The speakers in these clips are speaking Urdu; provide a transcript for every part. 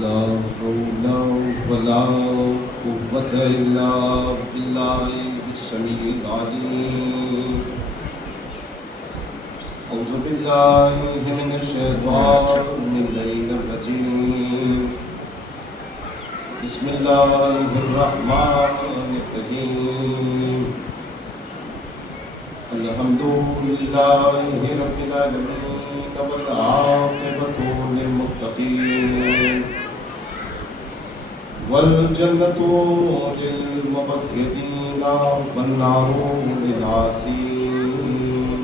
لا حول ولا قوة إلا بالله السميع العليم. أعوذ بالله من الشيطان الرجيم. بسم الله الرحمن الرحيم. الحمد لله رب العالمين والعاقبة للمتقين والجنة للمتقين والنار للعاصين.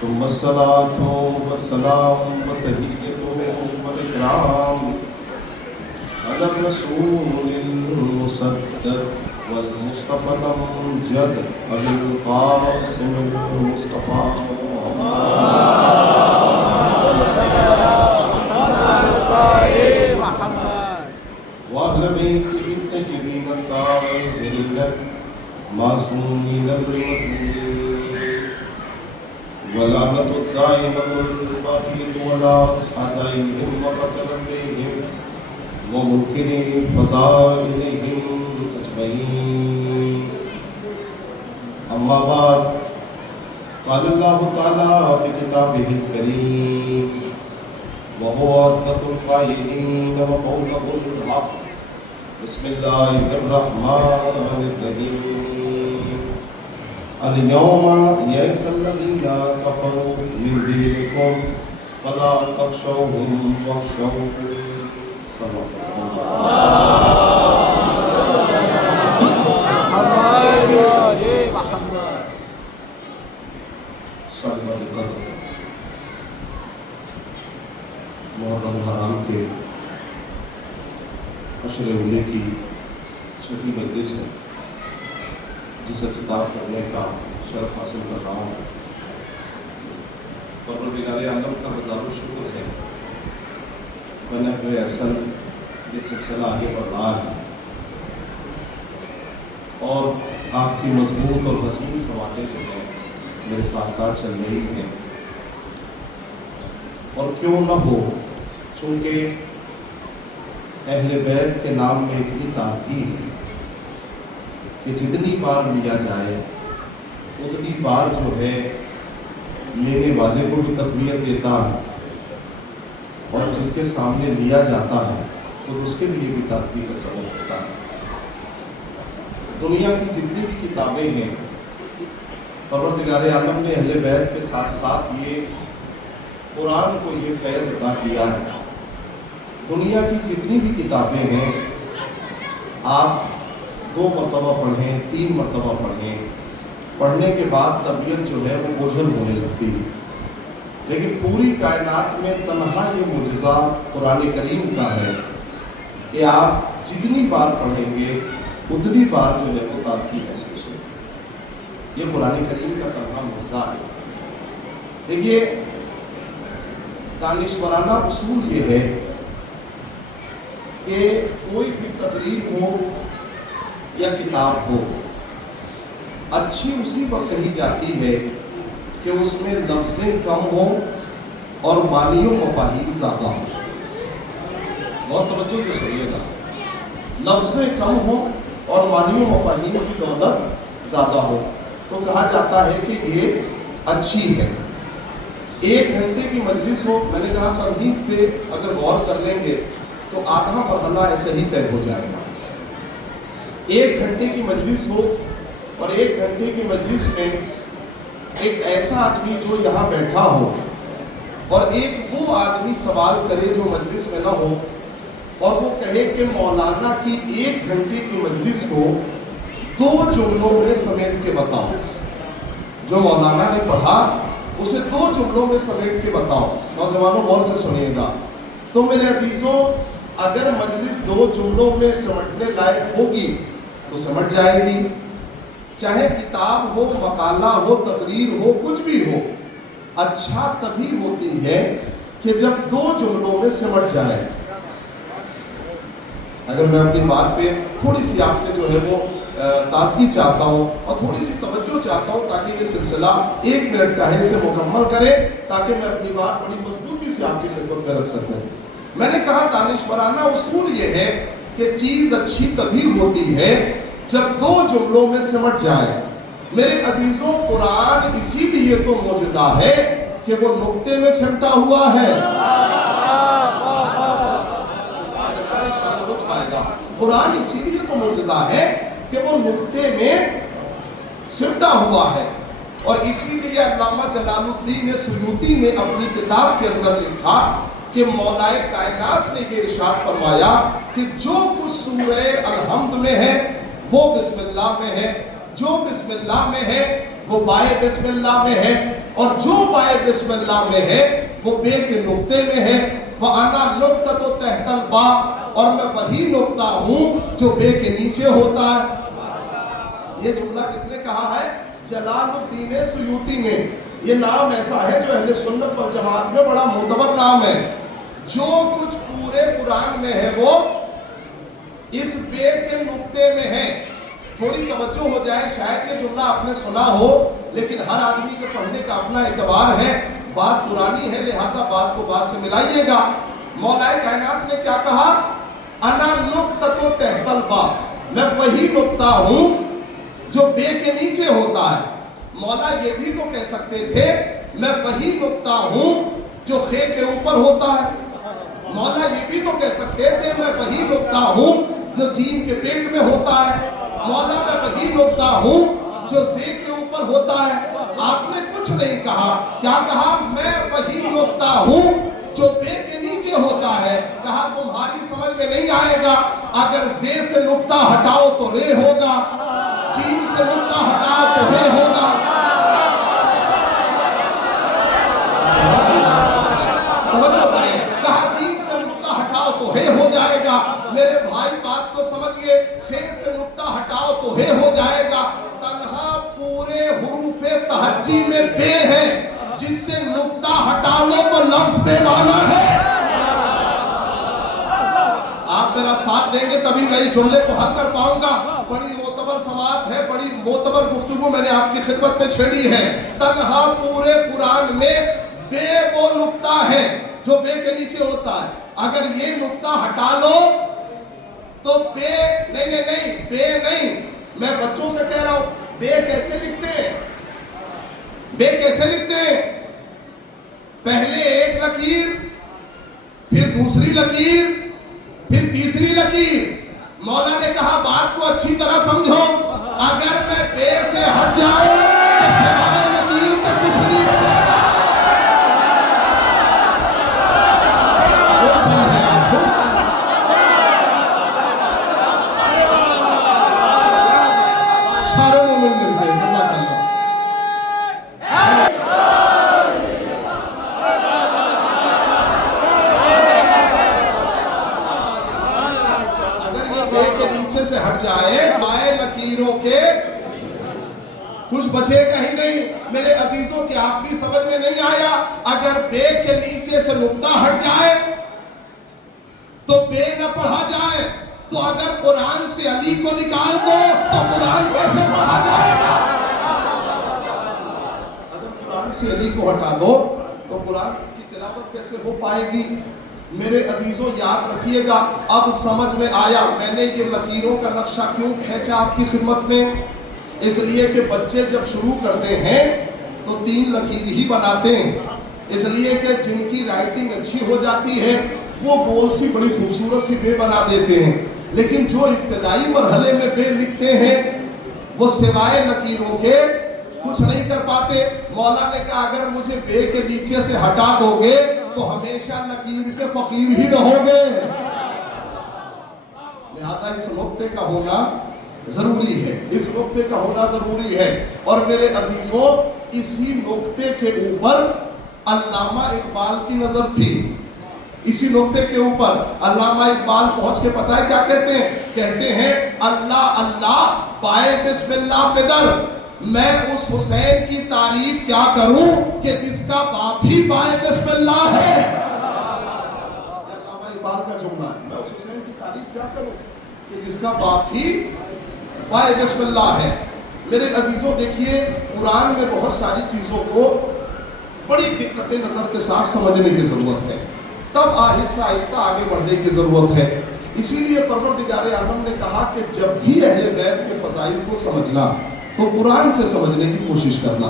ثم الصلاة والسلام والتحية والإكرام على الرسول المصدق والمصطفى الأمجد أبي القاسم المصطفى وأهل بيته الطيبين الطاهرين المعصومين المسلمين ولعنة الدائمة الباقية على أعدائهم وقتلتهم ومنكر فضائلهم أجمعين. أما بعد، قال الله تعالى في كتابه الكريم وهو أصدق القائلين وقوله الحق. بسم الله الرحمن الرحيم. اليوم يئس الذين كفروا من دينكم فلا تخشوهم واخشوني. محرم حرام کے عشر اولیہ کی چھٹی مجلس ہے جسے خطاب کرنے کا شرف حاصل کر رہا ہوں. پروردگار عالم کا ہزاروں شکر ہے بنحو احسن یہ سلسلہ آگے بڑھ رہا ہے اور آپ کی مضبوط اور حسین سواتیں جو ہیں میرے ساتھ ساتھ چل رہی ہیں. اور کیوں نہ ہو، چونکہ اہل بیت کے نام میں اتنی تازگی ہے کہ جتنی بار لیا جائے اتنی بار جو ہے لینے والے کو بھی تقویت دیتا ہے اور جس کے سامنے لیا جاتا ہے تو اس کے لیے بھی تازگی کا سبب ہوتا ہے. دنیا کی جتنی بھی کتابیں ہیں پروردگار عالم نے اہل بیت کے ساتھ ساتھ یہ قرآن کو یہ فیض عطا کیا ہے. دنیا کی جتنی بھی کتابیں ہیں آپ 2 مرتبہ پڑھیں، 3 مرتبہ پڑھیں، پڑھنے کے بعد طبیعت جو ہے وہ بوجھل ہونے لگتی ہے. لیکن پوری کائنات میں تنہا یہ معجزہ قرآن کریم کا ہے کہ آپ جتنی بار پڑھیں گے اتنی بار جو ہے وہ تازگی محسوس ہوگی. یہ قرآن کریم کا تنہا معجزہ ہے. دیکھیے، دانشورانہ اصول یہ ہے کہ کوئی بھی تقریر ہو یا کتاب ہو، اچھی اسی وقت کہی جاتی ہے کہ اس میں لفظیں کم ہوں اور معنی و مفاہیم زیادہ ہوں. بہت توجہ سے سنیے گا. لفظیں کم ہوں اور معنی و مفاہیم کی دولت زیادہ ہو تو کہا جاتا ہے کہ یہ اچھی ہے. 1 گھنٹے کی مجلس ہو، میں نے کہا تمہید پہ اگر غور کر لیں گے تو آدھا مرحلہ ایسے ہی طے ہو جائے گا. 1 گھنٹے کی مجلس ہو اور 1 گھنٹے کی مجلس میں ایک ایسا آدمی جو یہاں بیٹھا ہو اور ایک وہ آدمی سوال کرے جو مجلس میں نہ ہو اور وہ کہے کہ مولانا کی 1 گھنٹے کی مجلس کو 2 جملوں میں سمیٹ کے بتاؤ. جو مولانا نے پڑھا اسے 2 جملوں میں سمیٹ کے بتاؤ. نوجوانوں غور سے سنیے گا. تو میرے عزیزوں، اگر مجلس 2 جملوں میں سمٹنے لائق ہوگی تو سمٹ جائے گی. چاہے کتاب ہو، مقالہ ہو، تقریر ہو، کچھ بھی ہو، اچھا تبھی ہوتی ہے کہ جب 2 جملوں میں سمٹ جائے. اگر میں اپنی بات پہ تھوڑی سی آپ سے جو ہے وہ تازگی چاہتا ہوں اور تھوڑی سی توجہ چاہتا ہوں تاکہ یہ سلسلہ 1 منٹ کا ہے اسے مکمل کرے تاکہ میں اپنی بات بڑی مضبوطی سے آپ کی خدمت میں رکھ سکوں. میں نے کہا دانشورانہ اصول یہ ہے کہ چیز اچھی تبھی ہوتی ہے جب دو جملوں میں سمٹ جائے. میرے عزیزوں قرآن اسی لیے تو معجزہ ہے کہ وہ نقطے میں سمٹا ہوا ہے. قرآن اسی لیے تو معجزہ ہے کہ وہ نقطے میں سمٹا ہوا ہے. اور اسی لیے علامہ جلال الدین سیوطی نے اپنی کتاب کے اندر لکھا کہ مولائے کائنات نے یہ ارشاد فرمایا کہ جو کچھ سورہ الحمد میں ہے وہ بسم اللہ میں ہے, جو بسم اللہ میں ہے وہ بائے بسم اللہ میں ہے, اور جو بائے بسم اللہ میں ہے وہ بے کے نقطے میں ہے. وَأَنَا نُقْطَةُ تَحْتَ الْبَاءِ, اور میں وہی نقطہ ہوں جو بے کے نیچے ہوتا ہے. یہ جملہ کس نے کہا ہے؟ جلال الدین سیوطی نے. یہ نام ایسا ہے جو اہل سنت والجماعت میں بڑا معتبر نام ہے. جو کچھ پورے قرآن میں ہے وہ اس بے کے نقطے میں ہے. تھوڑی توجہ ہو جائے, شاید یہ جملہ آپ نے سنا ہو لیکن ہر آدمی کے پڑھنے کا اپنا اعتبار ہے. بات پرانی ہے لہٰذا بات کو بات سے ملائیے گا. مولائے کائنات نے کیا کہا؟ انا نقطۃ تحت الباء, میں وہی نقطہ ہوں جو بے کے نیچے ہوتا ہے. مولا یہ بھی تو کہہ سکتے تھے میں وہی نقطہ ہوں جو خے کے اوپر ہوتا ہے. مولا یہ بھی تو کہہ سکتے تھے میں وہی نقطہ ہوں جو جیم کے پیٹ میں ہوتا ہے. مولا میں وہی نقطہ ہوں جو زے کے اوپر ہوتا ہے. آپ نے کچھ نہیں کہا. کیا کہا؟ میں وہی نقطہ ہوں جو بے کے نیچے ہوتا ہے. کہا تمہاری سمجھ میں نہیں آئے گا. اگر زے سے نقطہ ہٹاؤ تو رے ہوگا, جیم سے نقطہ ہٹاؤ تو ہے ہوگا. توجہ کریں, کہا جیم سے نقطہ ہٹاؤ تو ہے ہو جائے گا. میرے بھائی بات کو سمجھئے, خے سے نقطہ ہٹاؤ تو ہے ہو جائے گا. تنہا پورے حروف تہجی میں بے ہے, جس سے نقطہ ہٹا لو تو لفظ بے معنی ہے. آپ میرا ساتھ دیں گے تبھی میں اس جملے کو حل کر پاؤں گا. بڑی معتبر سماعت ہے, بڑی معتبر گفتگو میں نے آپ کی خدمت میں چھیڑی ہے. تنہا پورے قرآن میں بے وہ نقطہ ہے جو بے کے نیچے ہوتا ہے. اگر یہ نقطہ ہٹا لو تو بے نہیں, بے نہیں. میں بچوں سے کہہ رہا ہوں, بے کیسے لکھتے ہیں؟ بے کیسے لکھتے ہیں؟ پہلے ایک لکیر, پھر دوسری لکیر, پھر تیسری لکیر. مولا نے کہا بات کو اچھی طرح سمجھو, اگر میں بے سے ہٹ جاؤں تو سوائے لکیر کا کچھ نہیں بچے گا. خوب سمجھے آپ, خوب سمجھے. سارے مومن ملتے ہیں. جزاک اللہ. سے ہٹ جائے بائے لکیروں کے کچھ بچے گا ہی نہیں. میرے عزیزوں کی آپ بھی سمجھ میں نہیں آیا. اگر بے کے نیچے سے نقطہ ہٹ جائے تو بے نہ پڑھا جائے, تو اگر قرآن سے علی کو نکال دو تو قرآن کیسے پڑھا جائے گا؟ اگر قرآن سے علی کو ہٹا دو تو قرآن کی تلاوت کیسے ہو پائے گی؟ میرے عزیزوں یاد رکھیے گا. اب سمجھ میں آیا میں نے یہ لکیروں کا نقشہ کیوں کھینچا آپ کی خدمت میں. اس لیے کہ بچے جب شروع کرتے ہیں تو 3 لکیر ہی بناتے ہیں. اس لیے کہ جن کی رائٹنگ اچھی ہو جاتی ہے وہ گول سی بڑی خوبصورت سی بے بنا دیتے ہیں. لیکن جو ابتدائی مرحلے میں بے لکھتے ہیں وہ سوائے لکیروں کے کچھ نہیں کر پاتے. مولا نے کہا اگر مجھے بے کے نیچے سے ہٹا دو گے تو ہمیشہ لکیر کے فقیر ہی رہو گے. لہذا اس نقطے کا ہونا ضروری ہے, اس نقطے کا ہونا ضروری ہے. اور میرے عزیزوں اسی نقطے کے اوپر علامہ اقبال کی نظر تھی. اسی نقطے کے اوپر علامہ اقبال پہنچ کے پتہ ہے کیا کہتے ہیں؟ کہتے ہیں اللہ اللہ پائے بسم اللہ پہ در, میں اس حسین کی تعریف کیا کروں کہ جس کا باپ ہی پائے بسم اللہ ہے. علامہ اقبال کا جملہ ہے, میں اس حسین کی تعریف کیا کروں کہ جس کا باپ ہی پائے بسم اللہ ہے. میرے عزیزوں دیکھیے قرآن میں بہت ساری چیزوں کو بڑی دقت نظر کے ساتھ سمجھنے کی ضرورت ہے. تب آہستہ آہستہ آگے بڑھنے کی ضرورت ہے. اسی لیے پروردگار عالم نے کہا کہ جب بھی اہل بیت کے فضائل کو سمجھنا تو قرآن سے سمجھنے کی کوشش کرنا,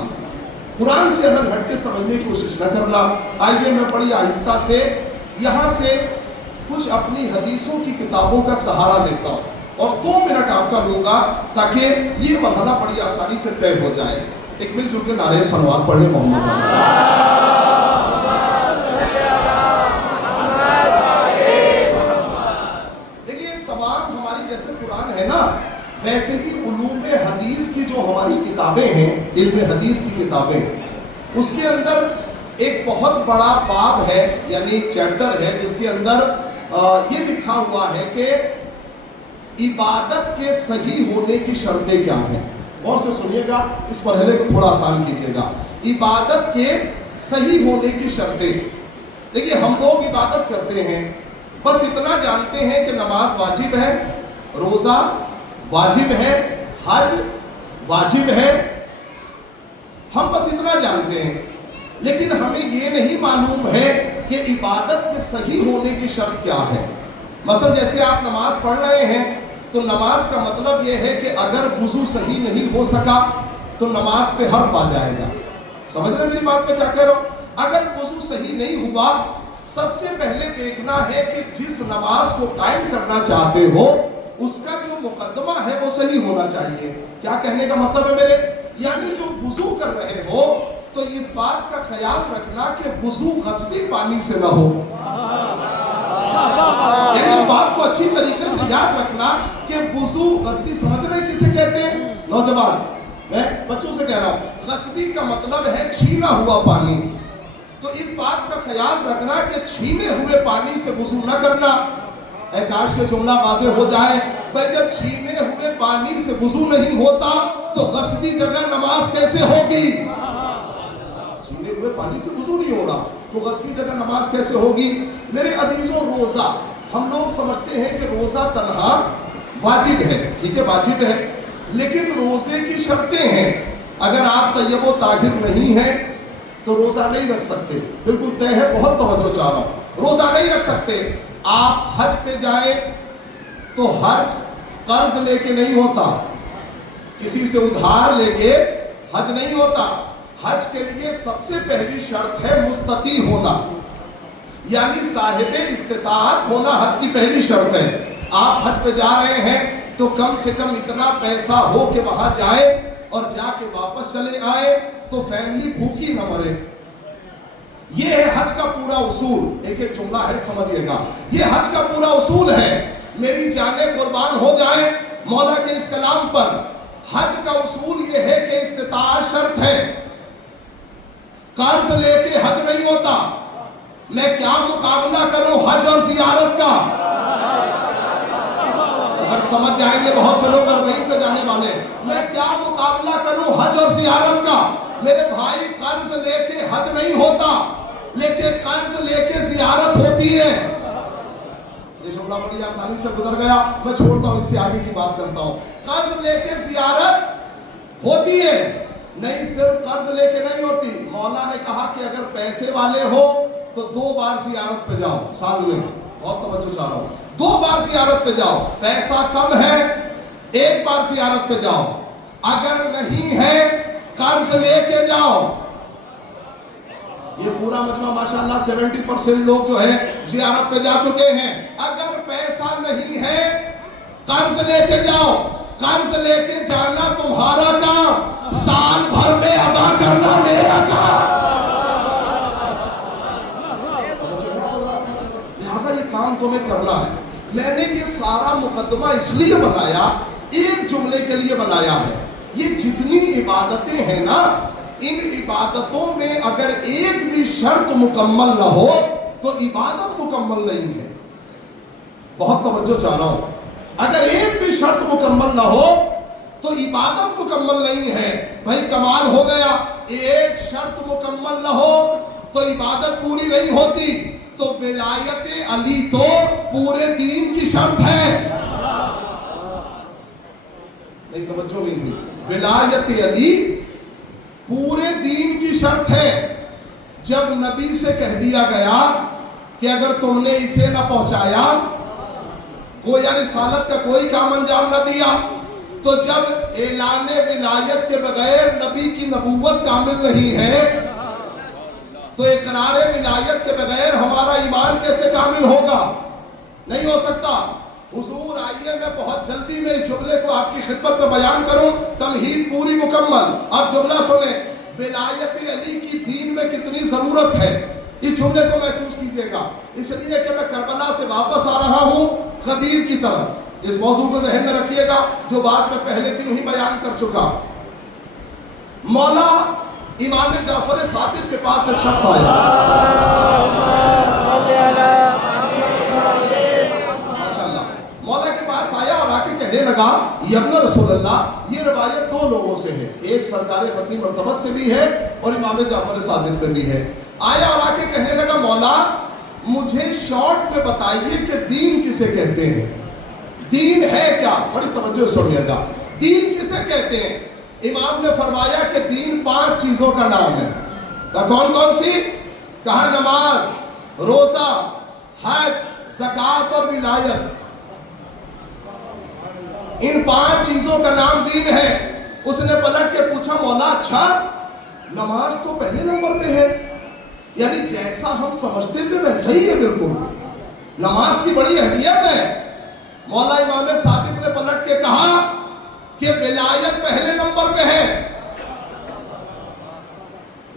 قرآن سے الگ ہٹ کے سمجھنے کی کوشش نہ کرنا. آئیے میں بڑی آہستہ سے یہاں سے کچھ اپنی حدیثوں کی کتابوں کا سہارا لیتا ہوں اور 2 منٹ آپ کا لوں گا تاکہ یہ مرحلہ بڑی آسانی سے طے ہو جائے. ایک مل جل کے نعرے صلوات پڑھیں محمد. ہے نا, ویسے ہی علوم حدیث کی جو ہماری کتابیں ہیں, علم حدیث کی کتابیں, اس کے اندر ایک بہت بڑا باب ہے, یعنی چیپٹر ہے, جس کے اندر یہ لکھا ہوا ہے کہ عبادت کے صحیح ہونے کی شرطیں کیا ہیں. غور سے سنیے گا, اس مرحلے کو تھوڑا آسان کیجیے گا. عبادت کے صحیح ہونے کی شرطیں. دیکھیے ہم لوگ عبادت کرتے ہیں, بس اتنا جانتے ہیں کہ نماز واجب ہے, روزہ واجب ہے, حج واجب ہے, ہم بس اتنا جانتے ہیں. لیکن ہمیں یہ نہیں معلوم ہے کہ عبادت کے صحیح ہونے کی شرط کیا ہے. مثلا جیسے آپ نماز پڑھ رہے ہیں تو نماز کا مطلب یہ ہے کہ اگر وضو صحیح نہیں ہو سکا تو نماز پہ حرف آ جائے گا. سمجھ رہے میری بات میں کیا کہہ رہا ہوں؟ اگر وضو صحیح نہیں ہوا, سب سے پہلے دیکھنا ہے کہ جس نماز کو قائم کرنا چاہتے ہو اس کا جو مقدمہ ہے وہ صحیح ہونا چاہیے. کیا کہنے کا مطلب ہے میرے؟ یعنی جو وضو کر رہے ہو تو اس بات کا خیال رکھنا کہ وضو غصبی پانی سے نہ ہو. یعنی اس بات کو اچھی طریقے سے یاد رکھنا کہ وضو غصبی, سمجھ رہے کسے کہتے ہیں نوجوان؟ میں بچوں سے کہہ رہا ہوں, غصبی کا مطلب ہے چھینا ہوا پانی. تو اس بات کا خیال رکھنا کہ چھینے ہوئے پانی سے وضو نہ کرنا. اے کاش کے جملہ واضح ہو جائے. بھائی جب چھینے ہوئے پانی سے وضو نہیں ہوتا تو غصبی جگہ نماز کیسے ہوگی؟ چھینے ہوئے پانی سے وضو نہیں ہو رہا تو غصبی جگہ نماز کیسے ہوگی؟ میرے عزیزوں, روزہ ہم لوگ سمجھتے ہیں کہ روزہ تنہا واجب ہے, ٹھیک ہے واجب ہے, لیکن روزے کی شرطیں ہیں. اگر آپ طیب و طاہر نہیں ہیں تو روزہ نہیں رکھ سکتے. بالکل طے ہے, بہت توجہ چاہ رہا ہوں. روزہ نہیں رکھ سکتے. آپ حج پہ جائیں تو حج قرض لے کے نہیں ہوتا, کسی سے ادھار لے کے حج نہیں ہوتا. حج کے لیے سب سے پہلی شرط ہے مستطیع ہونا, یعنی صاحب استطاعت ہونا حج کی پہلی شرط ہے. آپ حج پہ جا رہے ہیں تو کم سے کم اتنا پیسہ ہو کہ وہاں جائے اور جا کے واپس چلے آئے تو فیملی بھوکی نہ مرے. یہ ہے حج کا پورا اصول. ایک ایک جملہ ہے, سمجھئے گا. یہ حج کا پورا اصول ہے. میری جانیں قربان ہو جائیں مولا کے اس کلام پر. حج کا اصول یہ ہے کہ استطاعت شرط ہے. قرض لے کے حج نہیں ہوتا. میں کیا مقابلہ کروں حج اور زیارت کا؟ اگر سمجھ جائیں گے بہت سے لوگ اربعین پہ جانے والے, میں کیا مقابلہ کروں حج اور زیارت کا؟ میرے بھائی, قرض لے کے حج نہیں ہوتا, لیکن قرض لے کے زیارت ہوتی ہے. یہ جملہ بڑی آسانی سے گزر گیا, میں چھوڑتا ہوں, اس سے آگے کی بات کرتا ہوں. قرض لے کے زیارت ہوتی ہے, نہیں صرف قرض لے کے نہیں ہوتی. مولا نے کہا کہ اگر پیسے والے ہو تو 2 بار زیارت پہ جاؤ سال میں. بہت توجہ چاہ رہا ہوں. 2 بار زیارت پہ جاؤ. پیسہ کم ہے 1 بار زیارت پہ جاؤ. اگر نہیں ہے قرض لے کے جاؤ. یہ پورا مجمع ماشاءاللہ 70% لوگ جو ہے زیارت پہ جا چکے ہیں. اگر پیسہ نہیں ہے قرض لے کے جاؤ. قرض لے کے جانا تمہارا کام, سال بھر میں ادا کرنا میرا کام. لہذا یہ کام تمہیں کرنا ہے. میں نے یہ سارا مقدمہ اس لیے بنایا, ایک جملے کے لیے بنایا ہے. یہ جتنی عبادتیں ہیں نا, ان عبادتوں میں اگر ایک بھی شرط مکمل نہ ہو تو عبادت مکمل نہیں ہے. بہت توجہ چاہ رہا ہوں. اگر ایک بھی شرط مکمل نہ ہو تو عبادت مکمل نہیں ہے. بھائی کمال ہو گیا, ایک شرط مکمل نہ ہو تو عبادت پوری نہیں ہوتی. تو ولایت علی تو پورے دین کی شرط ہے. نہیں توجہ نہیں ہوئی. ولایت علی پورے دین کی شرط ہے. جب نبی سے کہہ دیا گیا کہ اگر تم نے اسے نہ پہنچایا، گویا رسالت کا کوئی کام انجام نہ دیا، تو جب اعلان ولایت کے بغیر نبی کی نبوت کامل نہیں ہے، تو اقرار ولایت کے بغیر ہمارا ایمان کیسے کامل ہوگا؟ نہیں ہو سکتا۔ حضور آئیے میں بہت جلدی میں اس جملے کو آپ کی خدمت میں بیان کروں، تمہید پوری مکمل۔ آپ جملہ سنیں، ولایت علی کی دین میں کتنی ضرورت ہے، اس جملے کو محسوس کیجئے گا، اس لیے کہ میں کربلا سے واپس آ رہا ہوں غدیر کی طرف۔ اس موضوع کو ذہن میں رکھیے گا جو بات میں پہلے دن ہی بیان کر چکا۔ مولا امام جعفر صادق کے پاس ایک شخص آیا، مولا کے پاس آیا اور آ کے کہنے لگا، یبن رسول اللہ، یہ روایت دو لوگوں سے ہے، ایک سرکار ختمی مرتبہ سے بھی ہے اور امام جعفر صادق سے بھی ہے۔ آیا اور آ کے کہنے لگا، مولا مجھے شارٹ میں بتائیے کہ دین کسے کہتے ہیں، دین ہے کیا؟ بڑی توجہ سنیے گا، دین کسے کہتے ہیں؟ امام نے فرمایا کہ دین 5 چیزوں کا نام ہے۔ کون کون سی؟ کہا نماز، روزہ، حج، زکوٰۃ اور ولایت۔ ان 5 چیزوں کا نام دین ہے۔ اس نے پلٹ کے پوچھا، مولا اچھا نماز تو پہلے نمبر پہ ہے؟ یعنی جیسا ہم سمجھتے تھے ویسا ہی ہے بالکل، نماز کی بڑی اہمیت ہے۔ مولا امام صادق نے پلٹ کے کہا کہ ولایت پہلے نمبر پہ ہے،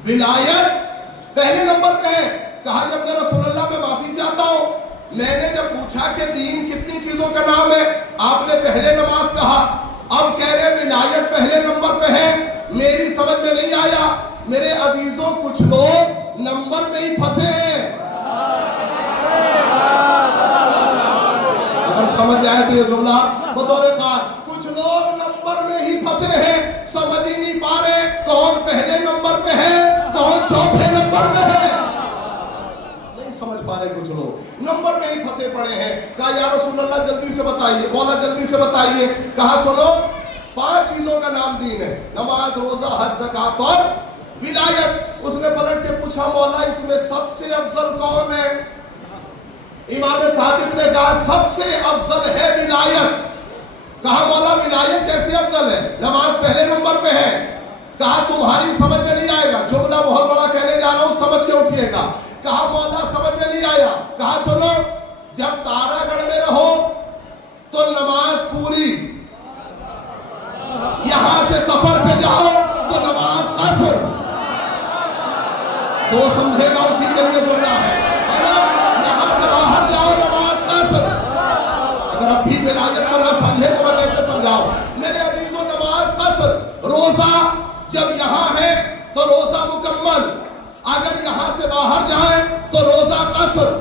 ولایت پہلے نمبر پہ ہے۔ کہا جب رسول اللہ میں معافی چاہتا ہوں، میں نے جب پوچھا کہ دین کتنی چیزوں کا نام ہے، آپ نے پہلے نماز کہا، اب کہہ رہے ولایت پہلے نمبر پہ ہے، میری سمجھ میں نہیں آیا۔ میرے عزیزوں کچھ لوگ نمبر پہ ہی پھنسے ہیں، اگر سمجھ آئے تو یہ جملہ بطور خاص، کچھ لوگ نمبر میں ہی پھنسے ہیں، سمجھ ہی نہیں پا رہے کون پہلے نمبر پہ ہے کون چوتھے نمبر پہ ہے، نہیں سمجھ پا رہے کچھ لوگ نمبر میں ہی پھنسے پڑے ہیں۔ کہا یا رسول اللہ جلدی سے بتائیے، مولا جلدی سے بتائیے۔ کہا سنو 5 چیزوں کا نام دین ہے، نماز، روزہ، حج، زکوٰۃ اور ولایت۔ اس نے پلٹ کے پوچھا، مولا اس میں سب سے افضل کون ہے؟ امام صادق نے کہا سب سے افضل ہے ولایت۔ کہا مولا ولایت کیسے افضل ہے؟ نماز پہلے نمبر پہ ہے۔ کہا تمہاری سمجھ میں نہیں آئے گا، جملہ بہت بڑا کہنے جا رہا ہوں، سمجھ کے اٹھیے گا۔ کہا مولا سمجھ میں نہیں آیا۔ کہا سنو، جب تارا گڑھ میں رہو تو نماز پوری، یہاں سے سفر پہ جاؤ تو نماز قصر۔ جو سمجھے گا اسی کے لیے جملہ ہے، یہاں سے باہر جاؤ نماز قصر۔ اگر اب بھی ولایت کو نہ سمجھے تو میں کیسے سمجھاؤں؟ میرے عزیزوں نماز قصر، روزہ جب یہاں ہے تو روزہ مکمل، اگر یہاں سے باہر جائیں تو روزہ قصر۔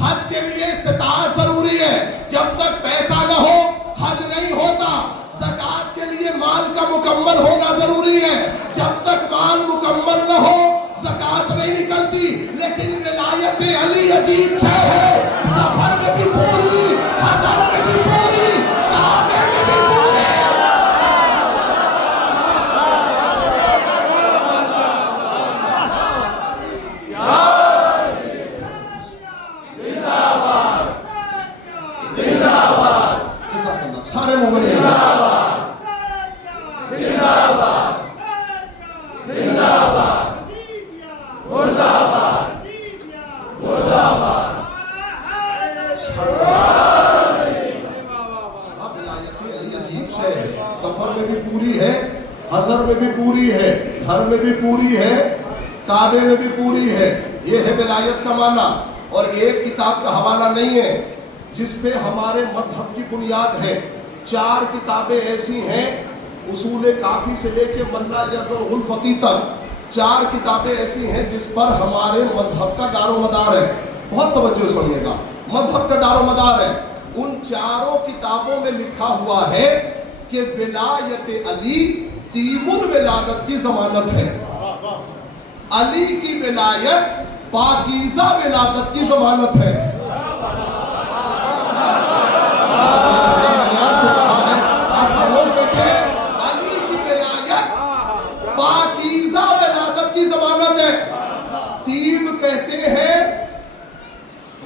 حج کے لیے استطاعت ضروری ہے، جب تک پیسہ نہ ہو حج نہیں ہوتا۔ زکوٰۃ کے لیے مال کا مکمل ہونا ضروری ہے، جب تک مال مکمل نہ ہو زکوٰۃ نہیں نکلتی۔ لیکن ولایت علی عجیب شے ہے، سفر میں بھی پوری، حضر میں بھی پوری، کعبے میں بھی پوری۔ سارے مومنین سفر میں بھی پوری ہے، حضر میں بھی پوری ہے، گھر میں بھی پوری ہے، کعبے میں بھی پوری ہے۔ یہ ہے ولایت کا معنی۔ اور ایک کتاب کا حوالہ نہیں ہے جس پہ ہمارے مذہب کی بنیاد ہے، 4 کتابیں ایسی ہیں، اصول کافی سے لے کے ملا جزر الفقی تک 4 کتابیں ایسی ہیں جس پر ہمارے مذہب کا دار و مدار ہے۔ بہت توجہ سنیے گا، مذہب کا دار و مدار ہے۔ ان 4 کتابوں میں لکھا ہوا ہے کہ ولایت علی طیب الولادت کی ضمانت ہے، علی کی ولایت پاکیزہ ولادت کی ضمانت ہے۔ علی کی ولایت پاکیزہ ولادت کی ضمانت ہے۔ طیب کہتے ہیں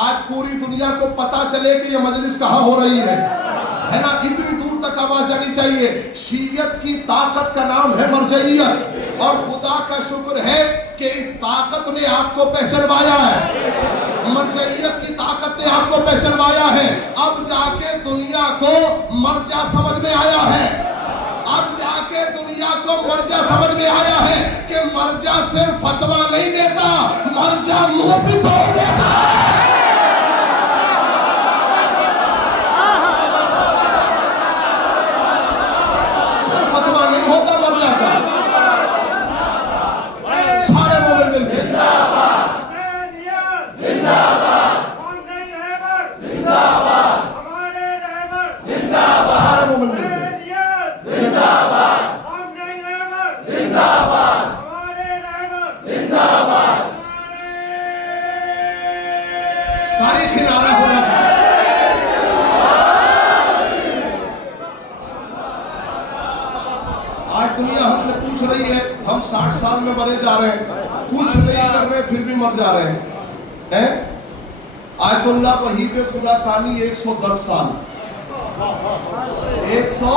آج پوری دنیا کو پتا چلے کہ یہ مجلس کہاں ہو رہی ہے نا, اتنی دور تک آواز جانی چاہیے. شیعت کی طاقت کا نام ہے مرجعیت, اور خدا کا شکر ہے کہ اس طاقت نے آپ کو پہچانوایا ہے. مرجعیت کی طاقت نے آپ کو پہچانوایا ہے. اب جا کے دنیا کو مرجع سمجھ میں آیا ہے. اب جا کے دنیا کو مرجع سمجھ میں آیا ہے کہ مرجع صرف فتویٰ نہیں دیتا, مرجع منہ بھی توڑ دیتا ہے. صرف فتویٰ نہیں ہوتا مرجع کا. سارے مومن مل کے سارے مومن مل کے تاریخی نعرہ ہونا چاہیے. آج دنیا ہم سے پوچھ رہی ہے, ہم 60 سال میں مرے جا رہے ہیں, کچھ نہیں کر رہے پھر بھی مر جا رہے ہیں. آیت اللہ وحید خدا ثانی 110 سال, 100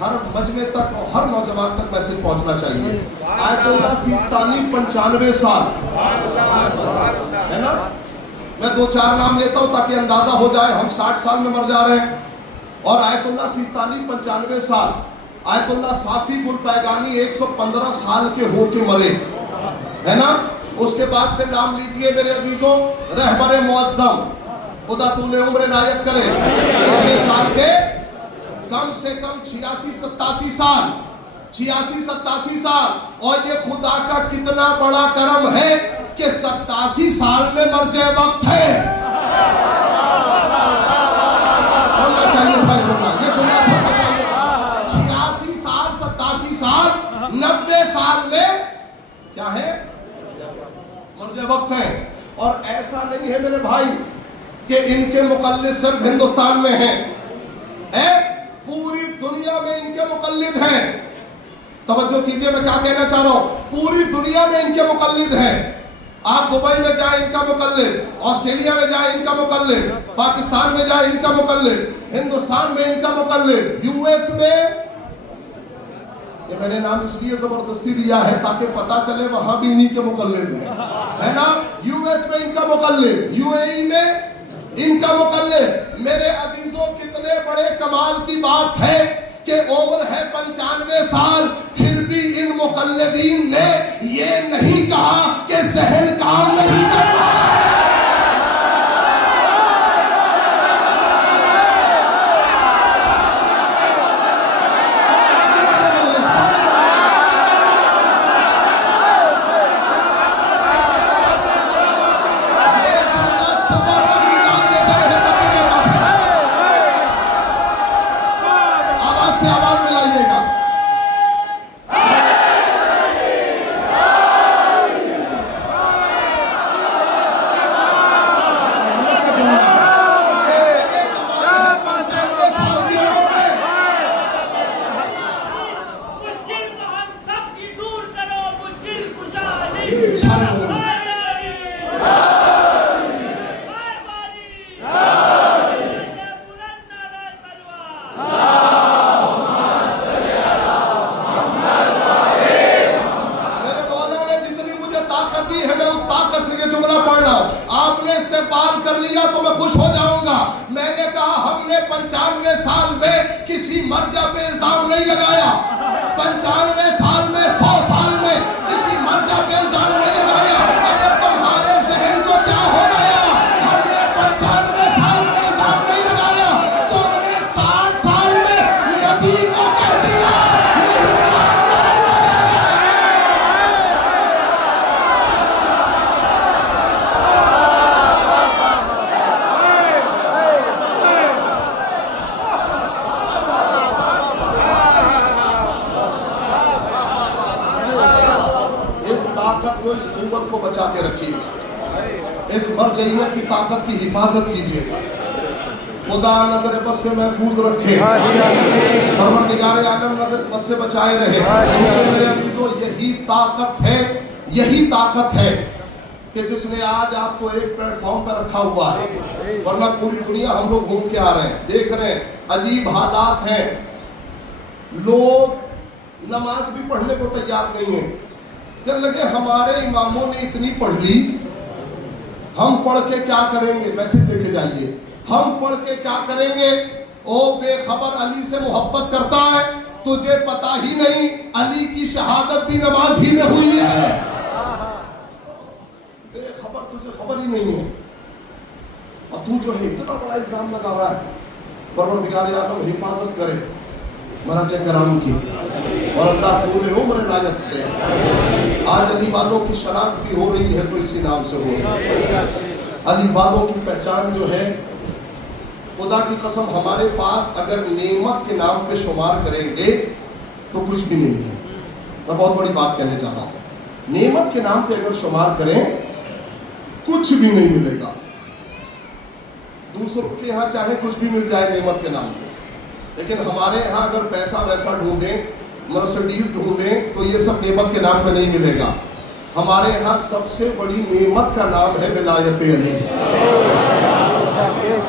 ہر مجمع تک اور ہر نوجوان تک میسج پہنچنا چاہیے. آیت اللہ سیستانی 95 سال ہے نا. میں 2-4 نام لیتا ہوں تاکہ اندازہ ہو جائے, ہم 60 سال میں مر جا رہے ہیں. اور آیت اللہ سیستانی 95 سال. آیت اللہ صافی گل پیگانی 115 سال کے ہو کے مرے ہے نا. اس کے بعد سے نام لیجئے میرے عزیزوں, رہبر معظم, خدا طول عمر عنایت کرے, اتنے سال کے کم سے کم 86-87 سال, 86-87 سال. اور یہ خدا کا کتنا بڑا کرم ہے کہ 87 سال میں مرجع وقت ہے. سننا چاہیے بھائی, سننا یہ جملہ سننا چاہیے. 86 سال, 87 سال, 90 سال میں کیا ہے, مرجع وقت ہے. اور ایسا نہیں ہے میرے بھائی کہ ان کے مقلد صرف ہندوستان میں ہیں, پوری دنیا میں ان کے مقلد ہیں. توجہ کیجئے میں کیا کہنا چاہ رہا ہوں, پوری دنیا میں ان کے مقلد ہیں. آپ دبئی میں جائیں ان کا مقلد, آسٹریلیا میں جائیں ان کا مقلد, پاکستان میں جائیں ان کا مقلد, ہندوستان میں ان کا مقلد, یو ایس میں. یہ میں نے نام اس لیے زبردستی لیا ہے تاکہ پتا چلے وہاں بھی انہی کے مقلد ہیں ہے نا. یو ایس میں ان کا مقلد, یو اے ای میں ان کا مقلد. میرے عزیزوں کتنے بڑے کمال کی بات ہے کہ عمر ہے 95 سال, پھر بھی ان مقلدین نے یہ نہیں کہا کہ ذہن کام نہیں کرتا. اس قوت کو بچا کے رکھیے گا, اس مرجعیت کی طاقت کی حفاظت کیجیے گا. خدا نظر بس سے محفوظ رکھے, پروردگار عالم نظر بس سے بچائے رہے. کیونکہ میرے عزیزوں یہی طاقت ہے کہ کہ جس نے آج آپ کو ایک پلیٹ فارم پر رکھا ہوا ہے, ورنہ پوری دنیا ہم لوگ گھوم کے آ رہے ہیں, دیکھ رہے ہیں عجیب حالات ہیں. لوگ نماز بھی پڑھنے کو تیار نہیں ہیں. کہنے لگے ہمارے اماموں نے اتنی پڑھ لی, ہم پڑھ کے کیا کریں گے؟ میسج لے کے جائیے, ہم پڑھ کے کیا کریں گے؟ او بے خبر, علی سے محبت کرتا ہے, تجھے پتا ہی نہیں علی کی شہادت بھی نماز ہی میں ہوئی ہے. بے خبر, تجھے خبر ہی نہیں ہے, اور تو جو ہے اتنا بڑا الزام لگا رہا ہے. پروردگار عالم حفاظت کرے مراجع کرام کی, اور اللہ پورے عمر عنایت کرے. آج علی والوں کی شناخت بھی ہو رہی ہے تو اسی نام سے ہو رہی ہے. علی والوں کی پہچان جو ہے, خدا کی قسم ہمارے پاس اگر نعمت کے نام پہ شمار کریں گے تو کچھ بھی نہیں ہے. میں بہت بڑی بات کہنے چاہ رہا ہوں, نعمت کے نام پہ اگر شمار کریں کچھ بھی نہیں ملے گا. دوسروں کے یہاں چاہے کچھ بھی مل جائے نعمت کے نام پہ, لیکن ہمارے یہاں اگر پیسہ ویسا ڈھونڈیں, مرسڈیز ڈھونڈیں, تو یہ سب نعمت کے نام پہ نہیں ملے گا. ہمارے یہاں سب سے بڑی نعمت کا نام ہے ولایت علی.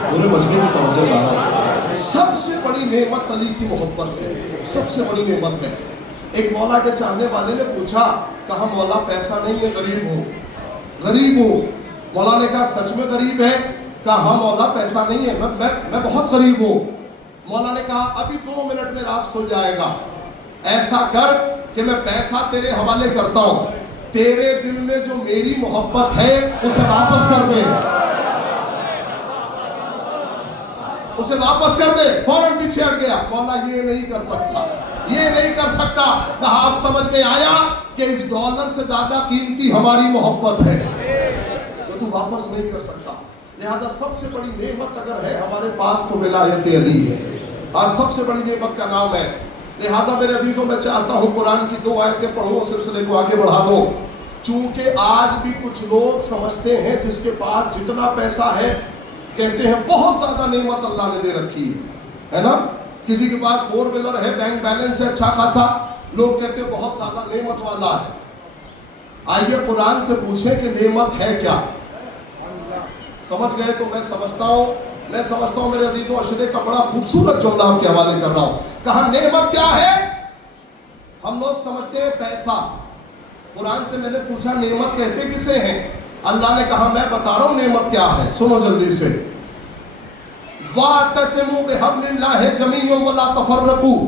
پورے مجمع کی توجہ چاہ رہا ہوں. سب سے بڑی نعمت علی کی محبت ہے, سب سے بڑی نعمت ہے. ایک مولا کے چاہنے والے نے پوچھا, کہا مولا پیسہ نہیں ہے, غریب ہوں, غریب ہوں. مولا نے کہا سچ میں غریب ہے؟ کہا ہاں مولا پیسہ نہیں ہے, میں بہت غریب ہوں. مولا نے کہا ابھی 2 منٹ میں راز کھل جائے گا. ایسا کر کہ میں پیسہ تیرے حوالے کرتا ہوں, تیرے دل میں جو میری محبت ہے اسے واپس کر دے, اسے واپس کر دے. فوراً پیچھے ہٹ گیا. مولا یہ نہیں کر سکتا, یہ نہیں کر سکتا. کہا آپ سمجھ میں آیا کہ اس ڈالر سے زیادہ قیمتی ہماری محبت ہے, تو واپس نہیں کر سکتا. لہذا سب سے بڑی نعمت اگر ہے ہمارے پاس تو ولایت علی ہے. آج سب سے بڑی نعمت کا نام ہے. لہٰذا میرے عزیزوں میں چاہتا ہوں قرآن کی 2 آیتیں پڑھوں, سلسلے کو آگے بڑھا دو. چونکہ آج بھی کچھ لوگ سمجھتے ہیں جس کے پاس جتنا پیسہ ہے کہتے ہیں بہت زیادہ نعمت اللہ نے دے رکھی ہے نا. کسی کے پاس 4 ویلر ہے, بینک بیلنس ہے اچھا خاصا, لوگ کہتے ہیں بہت زیادہ نعمت والا ہے. آئیے قرآن سے پوچھیں کہ نعمت ہے کیا. سمجھ گئے تو میں سمجھتا ہوں میرے عزیزوں, اشرے کا بڑا خوبصورت جملہ آپ کے حوالے کر رہا ہوں. کہا نعمت کیا ہے؟ ہم لوگ سمجھتے ہیں پیسہ. قرآن سے میں نے پوچھا نعمت کہتے کسے ہیں؟ اللہ نے کہا میں بتا رہا ہوں نعمت کیا ہے, سنو جلدی سے. وَاعْتَصِمُوا بِحَبْلِ اللَّهِ جَمِيعًا وَلَا تَفَرَّقُوا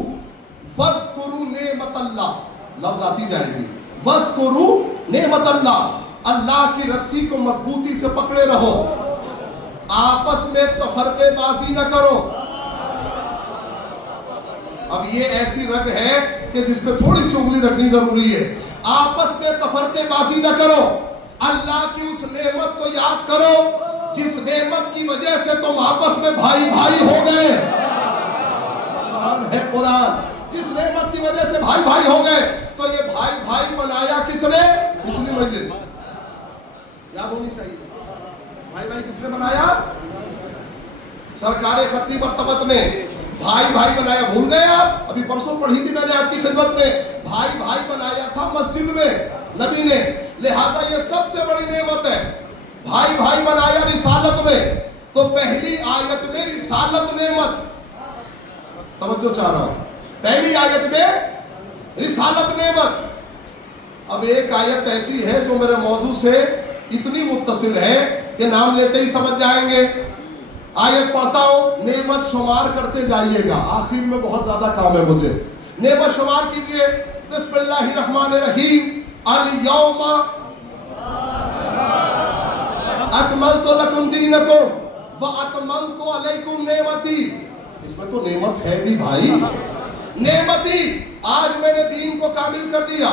وَاذْكُرُوا نِعْمَتَ اللَّهِ. لفظ آتی جائے گی. وَاذْكُرُوا نِعْمَتَ اللَّهِ, اللہ کی رسی کو مضبوطی سے پکڑے رہو, آپس میں تفرقے بازی نہ کرو. اب یہ ایسی رگ ہے کہ جس پہ تھوڑی سی انگلی رکھنی ضروری ہے. آپس میں تفرقے بازی نہ کرو, اللہ کی اس نعمت کو یاد کرو جس نعمت کی وجہ سے تم آپس میں بھائی بھائی ہو گئے. قرآن ہے قرآن. جس نعمت کی وجہ سے بھائی بھائی ہو گئے, تو یہ بھائی بھائی بنایا کس نے؟ پچھلی مجلس یاد ہونی چاہیے. بھائی بھائی کس نے بنایا؟ سرکار خطری مرتبت نے بھائی بھائی بنایا. بھول گئے آپ؟ ابھی پرسوں پڑھی تھی میں نے آپ کی خدمت میں, بھائی بھائی بنایا تھا مسجد میں نبی نے. لہذا یہ سب سے بڑی نعمت ہے. بھائی بھائی بنایا رسالت میں, تو پہلی آیت میں رسالت نعمت. توجہ چاہ رہا ہوں, پہلی آیت میں رسالت نعمت. اب ایک آیت ایسی ہے جو میرے موضوع سے اتنی متصل ہے کہ نام لیتے ہی سمجھ جائیں گے. آیت پڑھتا ہوں, نعمت شمار کرتے جائیے گا, آخر میں بہت زیادہ کام ہے مجھے. نعمت شمار کیجئے. بسم اللہ الرحمن الرحیم. الیوم اکملت لکم دینکم واتممت علیکم نعمتی. اس میں تو نعمت ہے بھی بھائی. نعمتی, آج میں نے دین کو کامل کر دیا,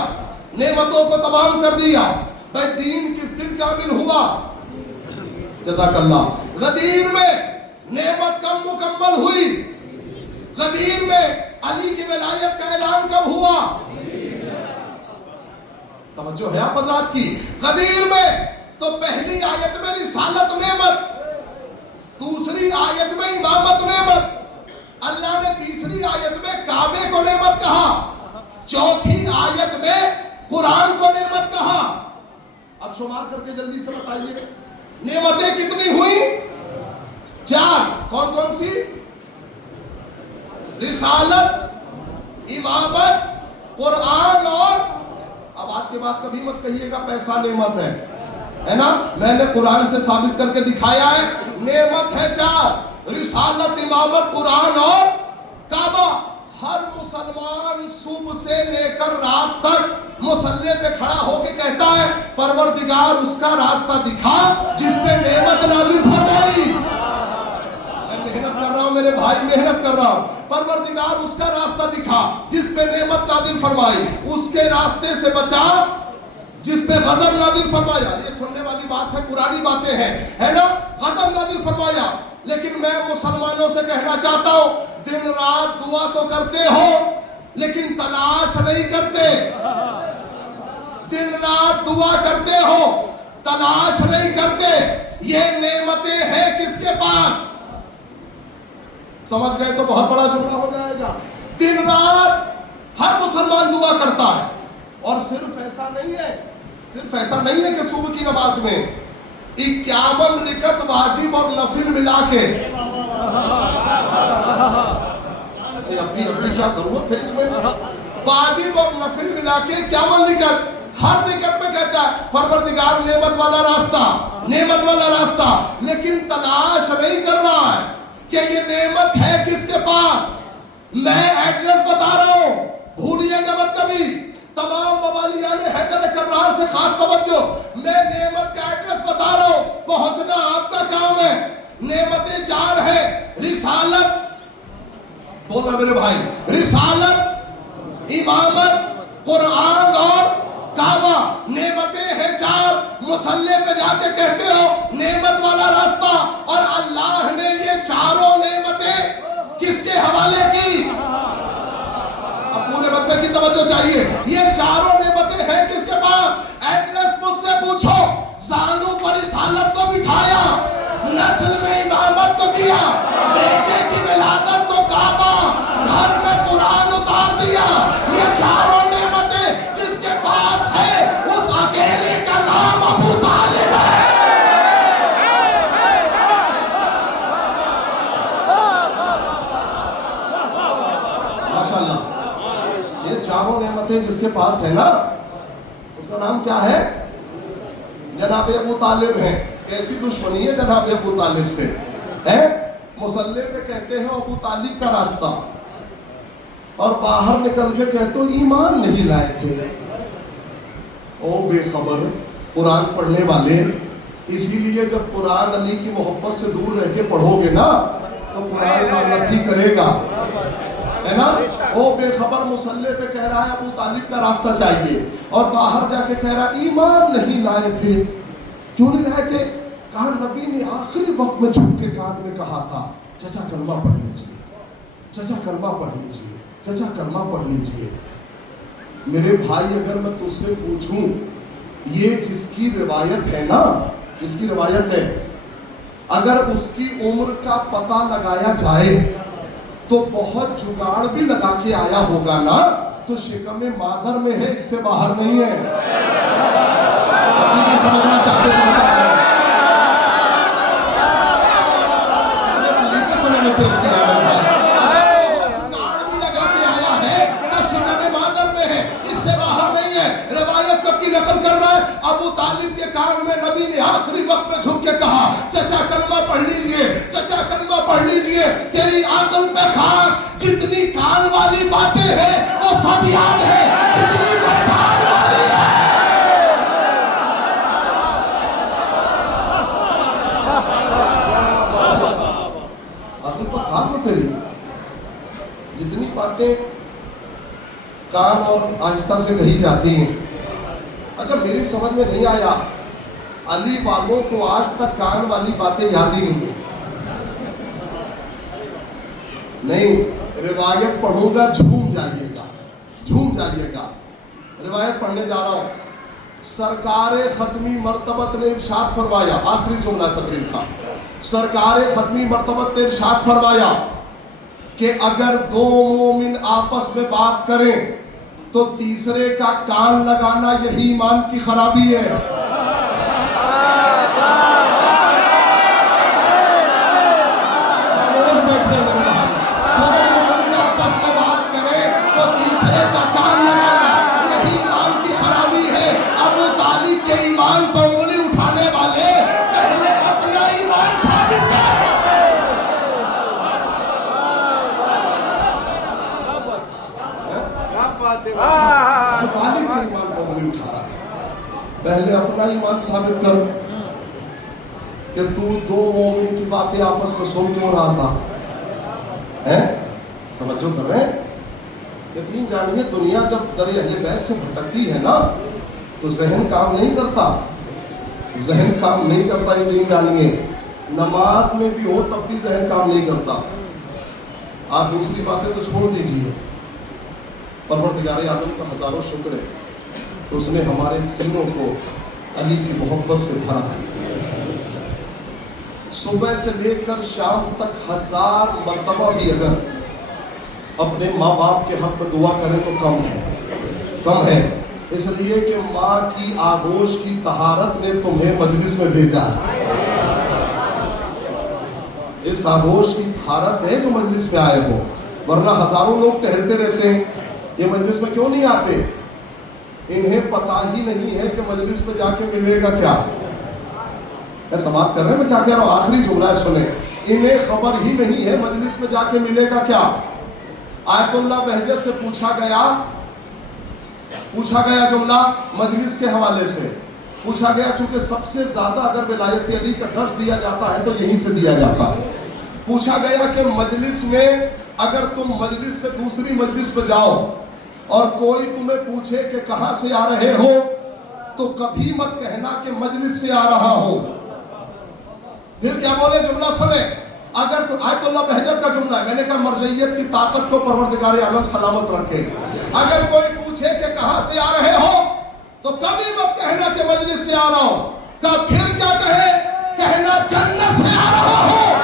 نعمتوں کو تمام کر دیا. بھائی دین کس دن کامل ہوا؟ جزاک اللہ. غدیر میں نعمت کب مکمل ہوئی؟ غدیر میں علی کی ولایت کا اعلان کب ہوا؟ توجہ ہے آپ حضرات کی. غدیر میں تو پہلی آیت میں رسالت نعمت, دوسری آیت میں امامت نعمت, اللہ نے تیسری آیت میں کعبے کو نعمت کہا, چوتھی آیت میں قرآن کو نعمت کہا. اب شمار کر کے جلدی سے بتائیے نعمتیں کتنی ہوئی؟ 4. کون کون سی؟ رسالت، امامت، قرآن اور اب آج کے بعد کبھی مت کہیے گا پیسہ نعمت ہے نا؟ میں نے قرآن سے ثابت کر کے دکھایا ہے نعمت ہے 4: رسالت، امامت، قرآن اور کعبہ. ہر مسلمان صبح سے لے کر رات تک مصلی پہ کھڑا ہو کے کہتا ہے پروردگار اس کا راستہ دکھا جس پہ نعمت نازل فرمائی. میں محنت کر رہا ہوں میرے بھائی، محنت کر رہا ہوں. پروردگار اس کا راستہ دکھا جس پہ نعمت نازل فرمائی، اس کے راستے سے بچا جس پہ غضب نازل فرمایا. یہ سننے والی بات ہے، پرانی باتیں ہیں، ہے نا؟ غضب نازل فرمایا. لیکن میں مسلمانوں سے کہنا چاہتا ہوں دن رات دعا تو کرتے ہو لیکن تلاش نہیں کرتے. دن رات دعا کرتے ہو، تلاش نہیں کرتے. یہ نعمتیں ہیں کس کے پاس؟ سمجھ گئے تو بہت بڑا جملہ ہو جائے گا. دن رات ہر مسلمان دعا کرتا ہے. اور صرف ایسا نہیں ہے کہ صبح کی نماز میں 51 رکعت واجب اور نفل ملا کے، اپنی کیا ضرورت ہے اس میں؟ واجب اور نفل ملا کے 51 رکعت، ہر رکعت میں کہتا ہے پروردگار نعمت والا راستہ، نعمت والا راستہ. لیکن تلاش نہیں کر رہا ہے کہ یہ نعمت ہے کس کے پاس. میں ایڈریس بتا رہا ہوں، بھولیے گا مت کبھی. تمام موالیان حیدر کرار سے خاص توجہ، میں نعمت کا ایڈریس بتا رہا ہوں، پہنچنا آپ کا کام ہے. نعمتیں 4 ہیں: رسالت، بولنا میرے بھائی، رسالت، امامت، قرآن اور کعبہ. نعمتیں ہیں 4. مصلی پہ جا کے کہتے ہو نعمت والا راستہ، اور اللہ نے یہ 4 نعمتیں کس کے حوالے کی؟ اب پورے بچے کی توجہ چاہیے. یہ 4 نعمتیں ہیں کس کے پاس؟ ایڈریس مجھ سے پوچھو. زانو پر رسالت کو بٹھایا، نسل میں امامت کو دیا، بیٹے کی ولادت کو کعبہ، گھر میں قرآن اتار دیا. یہ 4 نعمتیں جس کے پاس ہے اس اکیلے کا نام ابو طالب ہے. ماشاءاللہ، یہ 4 نعمتیں جس کے پاس ہے نا اس کا نام کیا ہے؟ جناب ابو طالب ہیں. کیسی دشمنی ہے جناب ابو طالب سے ہے؟ مصلی پہ کہتے ہیں ابو طالب کا راستہ، اور باہر نکل کے کہتے ہو ایمان نہیں لائے تھے. او بے خبر قرآن پڑھنے والے. اسی لیے جب قرآن علی کی محبت سے دور رہ کے پڑھو گے نا تو قرآن لعنت ہی کرے گا، ہے نا؟ او بے خبر مصلی پہ کہہ رہا ہے ابو طالب کا راستہ چاہیے، اور باہر جا کے کہہ رہا ایمان نہیں لائے تھے. کیوں نہیں لائے تھے؟ کہا نبی نے آخری وقت میں جھک کے کان میں کہا تھا چچا کلمہ پڑھ لیجئے، چچا کلمہ پڑھ لیجئے، چچا کلمہ پڑھ لیجئے. میرے بھائی اگر میں تجھ سے پوچھوں یہ جس کی روایت ہے نا، جس کی روایت ہے، اگر اس کی عمر کا پتہ لگایا جائے تو بہت جگاڑ بھی لگا کے آیا ہوگا نا، تو شکم مادر میں ہے، اس سے باہر نہیں ہے. ابھی نہیں سمجھنا چاہتے تو بتا دیں. اتنے سلیقے سے میں نے پیش کیا میرے بھائی. اگر بہت جگاڑ بھی لگا کے آیا ہے تو شکم مادر میں ہے، اس سے باہر نہیں ہے. روایت کب کی نقل کر رہا ہے؟ ابو طالب کے کان میں نبی نے آخری وقت میں جھک کے کہا چچا کلمہ پڑھ لیجئے، چچا کلمہ پڑھ لیجئے. تیری عقل پہ خاک، جتنی کان والی باتیں ہیں وہ سب یاد ہے، جتنی میدان والی ہے. عقل پہ خاک ہو تیری، جتنی باتیں کان اور آہستہ سے کہی جاتی ہیں. اچھا میری سمجھ میں نہیں آیا، علی والوں کو آج تک کان والی باتیں یاد ہی نہیں ہیں. نہیں، روایت پڑھوں گا جھوم جائیے گا، جھوم جائیے گا. روایت پڑھنے جا رہا ہوں. سرکار ختمی مرتبت نے ارشاد فرمایا، آخری جملہ تقریر تھا، سرکار ختمی مرتبت نے ارشاد فرمایا کہ اگر 2 مومن آپس میں بات کریں تو تیسرے کا کان لگانا یہی ایمان کی خرابی ہے. ابو طالب کے ایمان کو انگلی اٹھا رہا ہے. پہلے اپنا ایمان ثابت کر کہ تو دو مومن کی باتیں آپس میں سن کیوں رہا تھا. توجہ کر رہے ہیں. یقین جانیے دنیا جب در اہل بیت سے بھٹکتی ہے نا تو ذہن کام نہیں کرتا. ذہن کام نہیں کرتا. یقین جانیے نماز میں بھی ہو تب بھی ذہن کام نہیں کرتا. آپ دوسری باتیں تو چھوڑ دیجئے. پروردگار عالم کا ہزاروں شکر ہے کہ اس نے ہمارے سینوں کو علی کی محبت سے بھرا ہے. صبح سے لے کر شام تک 1000 مرتبہ بھی اگر اپنے ماں باپ کے حق میں دعا کریں تو کم ہے. اس لیے کہ ماں کی آغوش کی طہارت نے تمہیں مجلس میں بھیجا ہے. اس آغوش کی طہارت ہے جو مجلس میں آئے ہو. ورنہ ہزاروں لوگ ٹہلتے رہتے ہیں, یہ مجلس میں کیوں نہیں آتے؟ انہیں پتہ ہی نہیں ہے کہ مجلس میں جا کے ملے گا کیا. سماعت کر رہے ہیں میں کیا کہہ رہا ہوں؟ آخری جملہ ہے سنیں. انہیں خبر ہی نہیں ہے مجلس میں جا کے ملے گا کیا. آیت اللہ بہجت سے پوچھا گیا جملہ مجلس کے حوالے سے پوچھا گیا, چونکہ سب سے زیادہ اگر ولایت علی کا درس دیا جاتا ہے تو یہیں سے دیا جاتا ہے. پوچھا گیا کہ مجلس میں اگر تم مجلس سے دوسری مجلس میں جاؤ اور کوئی تمہیں پوچھے کہ کہاں سے آ رہے ہو تو کبھی مت کہنا کہ مجلس سے آ رہا ہوں. پھر کیا بولے؟ جملہ سنیں. اگر آیت اللہ بہجت کا جملہ ہے, میں نے کہا مرجعیت کی طاقت کو پروردگار عالم سلامت رکھے. اگر کوئی پوچھے کہ کہاں سے آ رہے ہو تو کبھی مت کہنا کہ مجلس سے آ رہا ہوں. پھر کیا کہے؟ کہنا جنت سے آ رہا ہوں.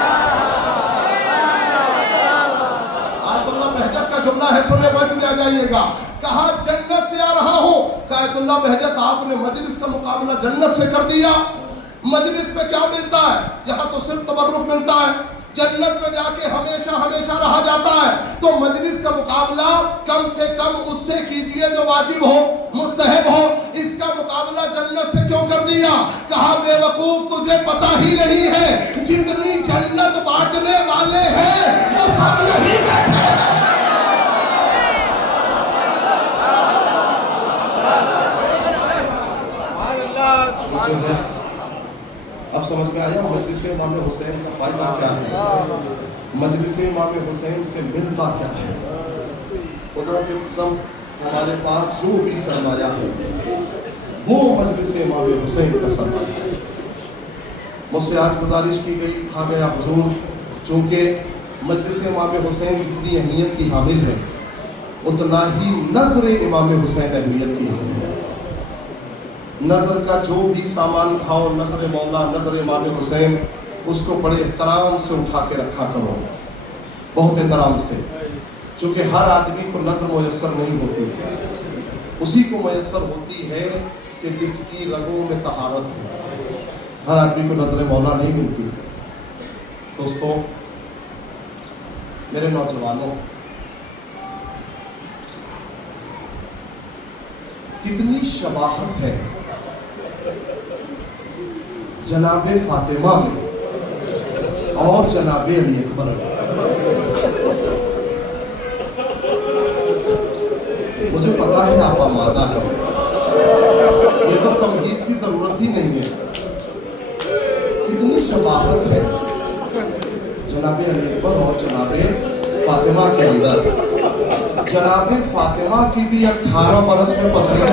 آیت اللہ بہجت کا جملہ ہے, سنے وقت میں آ جائیے گا. کہا جنت سے آ رہا ہوں. کہ آیت اللہ بہجت آپ نے مجلس کا مقابلہ جنت سے کر دیا. مجلس میں کیا ملتا ہے؟ یہاں تو صرف تبرک ملتا ہے. جنت میں جا کے ہمیشہ رہا جاتا ہے. تو مجلس کا مقابلہ کم سے کم اس سے کیجئے جو واجب ہو, مستحب ہو. اس کا مقابلہ جنت سے کیوں کر دیا؟ کہا بے وقوف تجھے پتہ ہی نہیں ہے جتنی جنت بانٹنے والے ہیں وہ سب نہیں بیٹھے. اب سمجھ میں آیا مجلس امام حسین کا فائدہ کیا ہے, مجلس امام حسین سے ملتا کیا ہے. خدا کے قسم ہمارے پاس جو بھی سرمایہ ہے وہ مجلس امام حسین کا سرمایہ ہے. مجھ سے آج گزارش کی گئی, کہا گیا حضور چونکہ مجلس امام حسین جتنی اہمیت کی حامل ہے اتنا ہی نظر امام حسین اہمیت کی حامل ہے. نظر کا جو بھی سامان اٹھاؤ, نظر مولا, نظر امام حسین, اس کو بڑے احترام سے اٹھا کے رکھا کرو, بہت احترام سے. چونکہ ہر آدمی کو نظر میسر نہیں ہوتی, اسی کو میسر ہوتی ہے کہ جس کی رگوں میں طہارت ہو. ہر آدمی کو نظر مولا نہیں ملتی. دوستو میرے نوجوانوں, کتنی شباہت ہے جناب فاطمہ میں اور جناب علی اکبر میں. مجھے پتا ہے آپ آمادہ ہیں, یہ تو تمہید کی ضرورت ہی نہیں ہے. کتنی شباہت ہے جناب علی اکبر اور جناب فاطمہ کے اندر. جناب فاطمہ کی بھی 18 برس میں پسند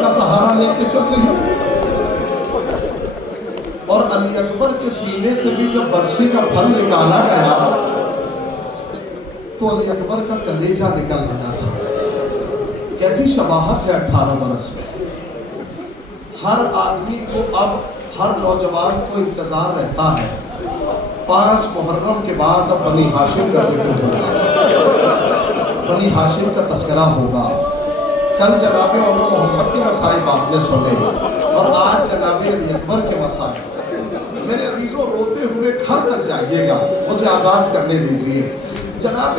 کا سہارا لے کے چل رہی ہوتی. اور علی اکبر کے سینے سے بھی جب برشی کا پھل نکالا گیا تو علی اکبر کا کلیجہ نکل آیا تھا. کیسی شباہت ہے 18 برس میں. ہر آدمی کو اب, ہر نوجوان کو انتظار رہتا ہے 5 محرم کے بعد اب بنی ہاشم کا ذکر ہوگا, بنی ہاشم کا تذکرہ ہوگا. کل جناب مولانا محمد کے مسائب آپ نے سنے اور آج جناب علی اکبر کے مسائب. میرے عزیزوں روتے ہوئے گھر تک جائیے گا, مجھے آغاز کرنے دیجئے. جناب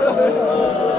ہے